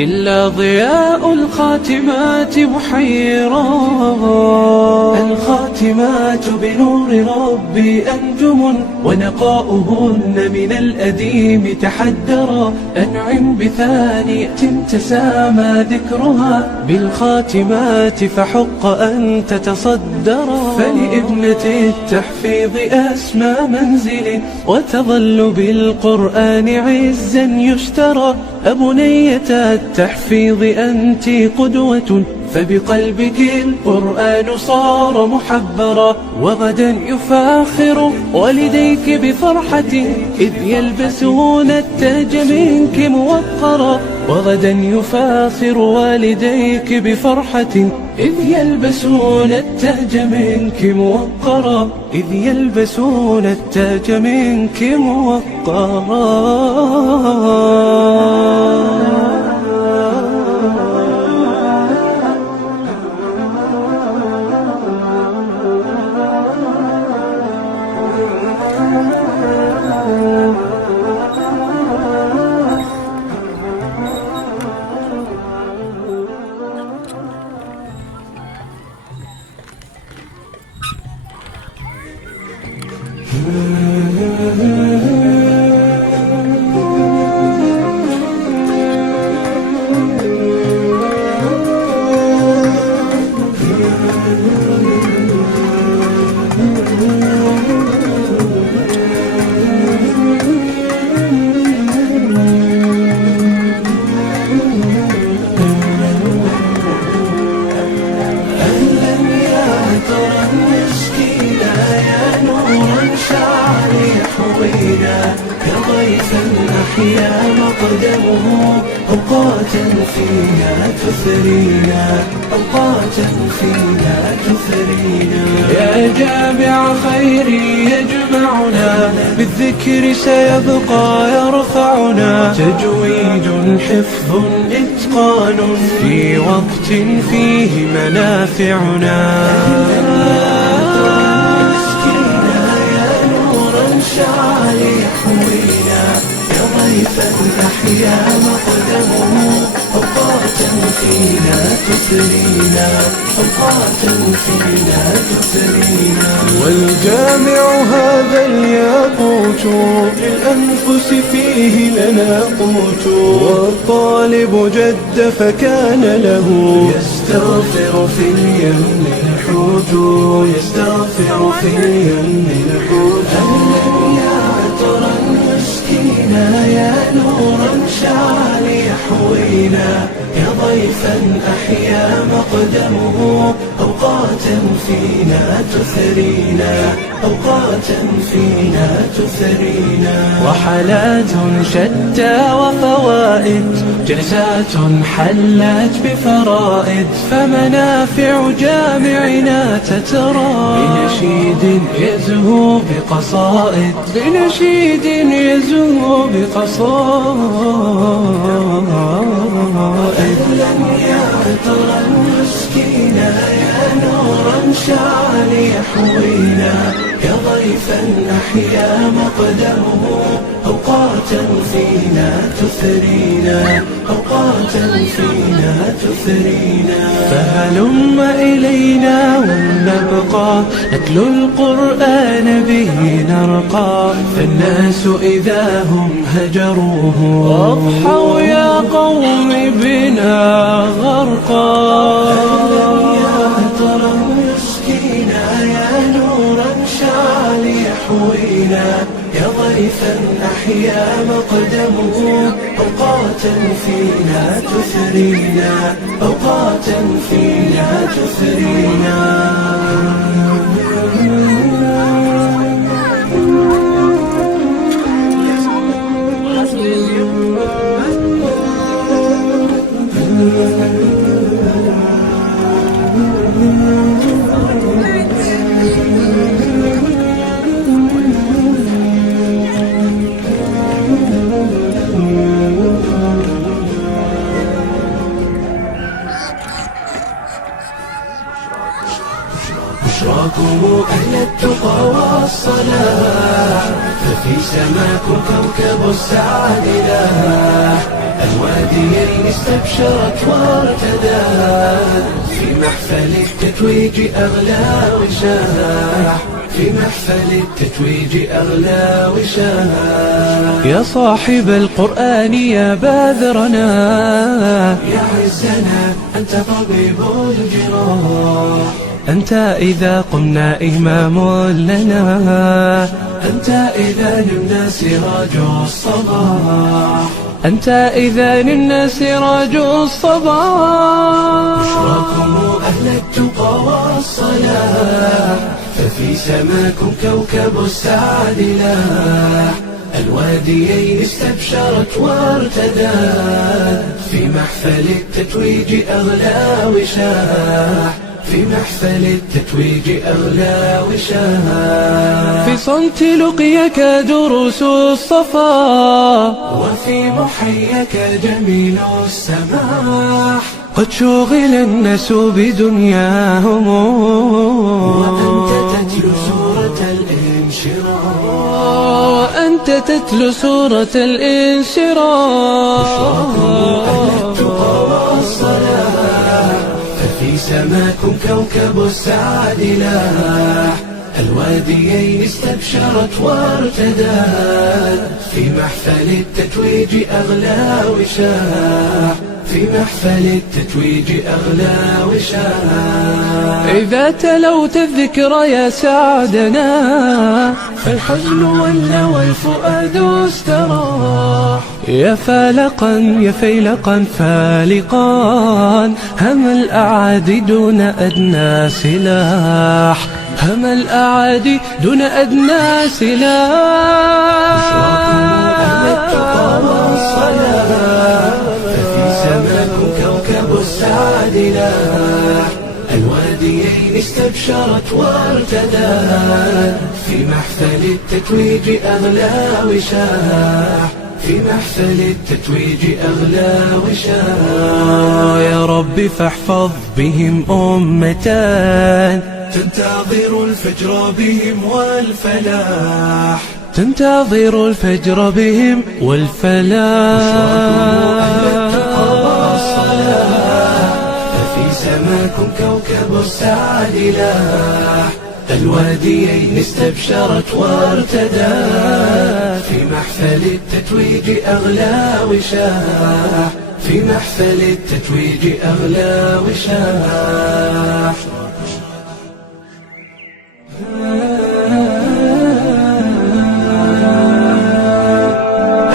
إلا ضياء الخاتمات محيرا. الخاتمات بنور ربي أنجم، ونقاؤهن من الأديم تحدرا. أنعم بثانية تسامى ذكرها بالخاتمات، فحق أن تتصدرا. فلابنة التحفيظ أسمى منزل، وتظل بالقرآن عزا يشترى. أبنية التحفيظ أنت قدوة، فبقلبك القرآن صار محبرا. وغدا يفاخر والديك بفرحة، إذ يلبسون التاج منك موقرا. وغدا يفاخر والديك بفرحة، إذ يلبسون التاج منك موقرا. إذ يلبسون التاج منك موقرا. كضيفا أحيا مقدمه، أوقاتا فينا تثرينا، أوقاتا فينا تثرينا. يا جامع خيري يجمعنا، بالذكر سيبقى يرفعنا. تجويد حفظ إتقان، في وقت فيه منافعنا. ضيفا أحيا مقدمه، أوقاتا فينا تثرينا، أوقاتا فينا تثرينا. والجامع هذا الياقوت، للأنفس فيه لنا قوت. والطالب جد فكان له، يستغفر في اليم الحوت، يستغفر في اليم الحوت. يا نورا شعل يحوينا، يا ضيفا أحيا مقدمه، أوقاتا فينا تثرينا، أوقاتا فينا تثرينا. وحالات شتى وفوائد، جلسات حلت بفرائد. فمنافع جامعنا تترى، بنشيد يزهو بقصائد، بنشيد يزهو بقصائد. لم يعطر المسكينا، يا نورا شعل يحوينا، يا ضيفا أحيا مقدمه، أوقاتا فينا تثرينا، أوقاتا فينا تثرينا. فهلم إلينا ولنبقى، نتلو القرآن به نرقى. فالناس إذا هم هجروه، أضحوا يا قوم بنا غرقا. يا ضيفا أحيا مقدمه، أوقاتا فينا تثرينا، أوقاتا فينا تثرينا. بشراكم أهل التقى والصلاح، ففي سماكم كوكب السعادة لاح. الواديين استبشرت وارتدت في محفل التتويج أغلى وشاح في محفل التتويج أغلى وشاح يا صاحب القرآن يا باذرنا يا عزنا أنت طبيب الجراح أنت إذا قمنا إمام لنا أنت إذا نمنا سراج الصباح أنت إذا نمنا سراج الصباح بشراكم أهل التقى والصلاح ففي سماكم كوكب السعد لاح الواديين استبشرت وارتدت في محفل التتويج أغلى وشاح في محفل التتويج أغلى وشاح في صمت لقيك دروس الصفا وفي محيك جميل السماح قد شغل الناس بدنياهم وأنت تتلو سورة الانشراح وأنت تتلو سورة الانشراح أهل التقى والصلاح ففي سماكم كوكب السعد لاح الواديين استبشرت وارتدت في محفل التتويج أغلى وشاح في محفل التتويج أغلى وشاح إذا تلوت الذكر يا سعدنا فالحزن ولى والفؤاد استراح يا فالقا يا فيلقا فالقا هم الأعادي دون أدنى سلاح هم الأعادي دون أدنى سلاح أهل التقى والصلاح ففي سماكم كوكب السعد لاح الواديين استبشرت وارتدت في محفل التتويج أغلى وشاح في محفل التتويج أغلى وشاح يا رب فاحفظ بهم أمتان تنتظر الفجر بهم والفلاح تنتظر الفجر بهم والفلاح ففي سماكم كوكب السعد لاح الواديين استبشرت وارتدت في محفل التتويج أغلى وشاح في محفل التتويج أغلى وشاح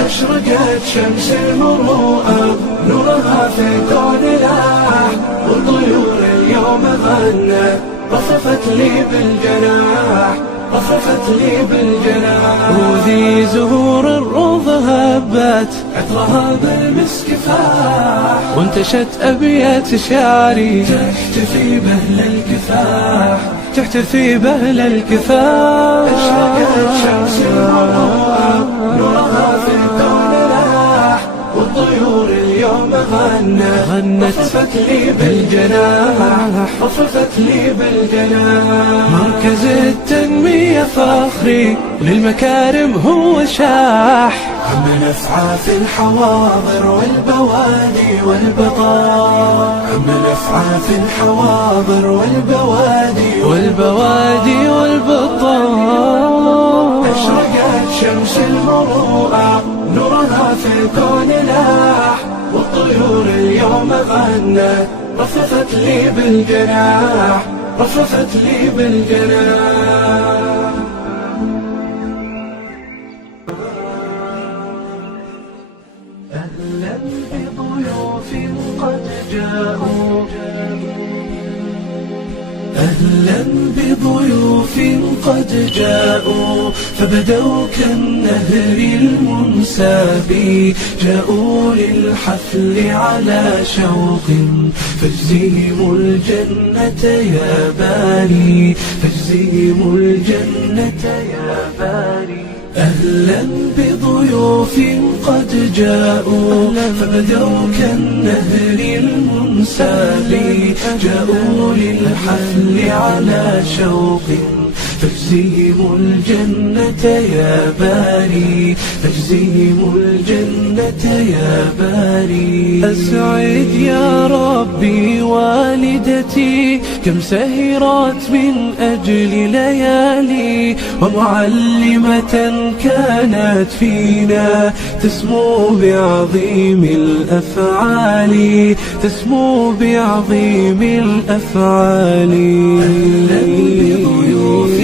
أشرقت شمس المروءة نورها في كون لاح والطيور اليوم غنت رفرفت لي بالجناح رفرفت لي بالجناح وذي زهور الروض هبت عطرها بالمسك فاح وانتشت أبيات شعري تحتفي بهل الكفاح تحتفي بهل الكفاح أشرقت شمس المروءة نورها في الكون لاح والطيور اليوم غنت رفرفت لي بالجناح رفرفت لي بالجناح مركز التنمية فخري وللمكارم هو شاح عم نفعى في الحواضر والبوادي والبقاع عم نفعى في الحواضر والبوادي والبطان أشرقت شمس المروءة نورها في الكون لاح والطيور اليوم غنت رفرفت لي بالجناح رفرفت لي بالجناح أهلا بضيوف قد جاءوا أهلا بضيوف قد جاءوا فبدوا كالنهر المنساب جاءوا للحفل على شوق فاجزهم الجنة يا باري فاجزهم الجنة يا باري أهلا بضيوف قد جاءوا فبدوا كالنهر المنساب جاءوا للحفل على شوق فاجزهم الجنة يا باري، فاجزهم الجنة يا باري. أسعد يا ربي والدتي كم سهرت من أجل ليالي، ومعلمة كانت فينا تسمو بعظيم الأفعال، تسمو بعظيم الأفعال. أهلا بضيوف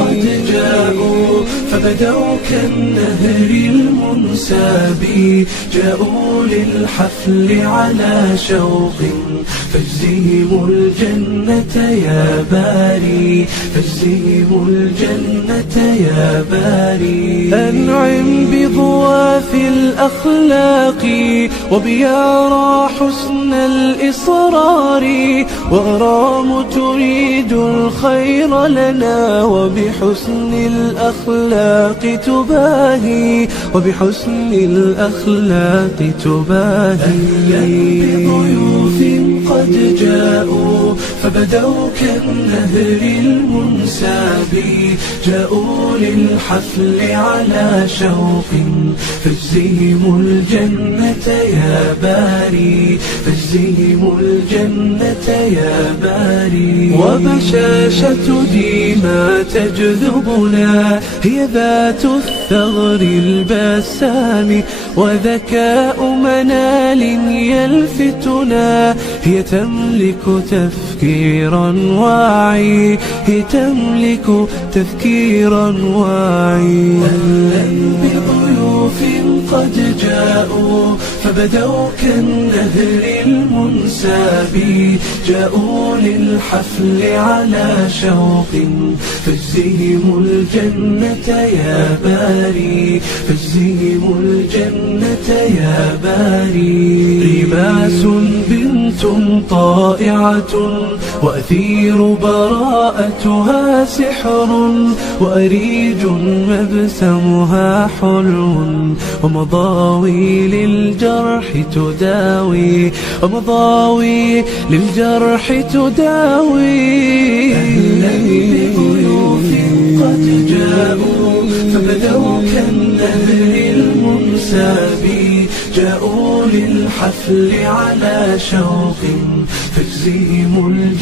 قد جاءوا فبدوا كالنهر المنساب، جاءوا للحفل على شوق فاجزهم الجنة يا باري، فاجزهم الجنة يا باري. أنعم بضواف الأخلاق وبيارى حسن الإصرار، وغرام تريد الخير لنا وبحسن الأخلاق تباهي، وبحسن الأخلاق تباهي. بضيوف قد جاءوا فبدوا كالنهر المنساب، جاءوا للحفل على شوق فاجزهم الجنة يا باري، فاجزهم الجنة يا باري. وبشاشة ديما تجذبنا هي ذات الثغر البسام، وذكاء منال يلفتنا هي تملك تفكيرا واعي، هي تملك تفكيرا واعي. أهلا بضيوف قد جاءوا فبدوا كالنهر المنساب، جاءوا للحفل على شوق فاجزهم الجنة يا باري، فاجزهم الجنة يا باري. رباس بنت طائعة وأثير براءتها سحر، وأريج مبسمها حلو، ومضاوي للجرح تداوي، ومضاوي للجرح تداوي. أهلا بضيوف قد جاءوا فبدوا كالنهر المنساب، جاءوا للحفل على شوق فاجزهم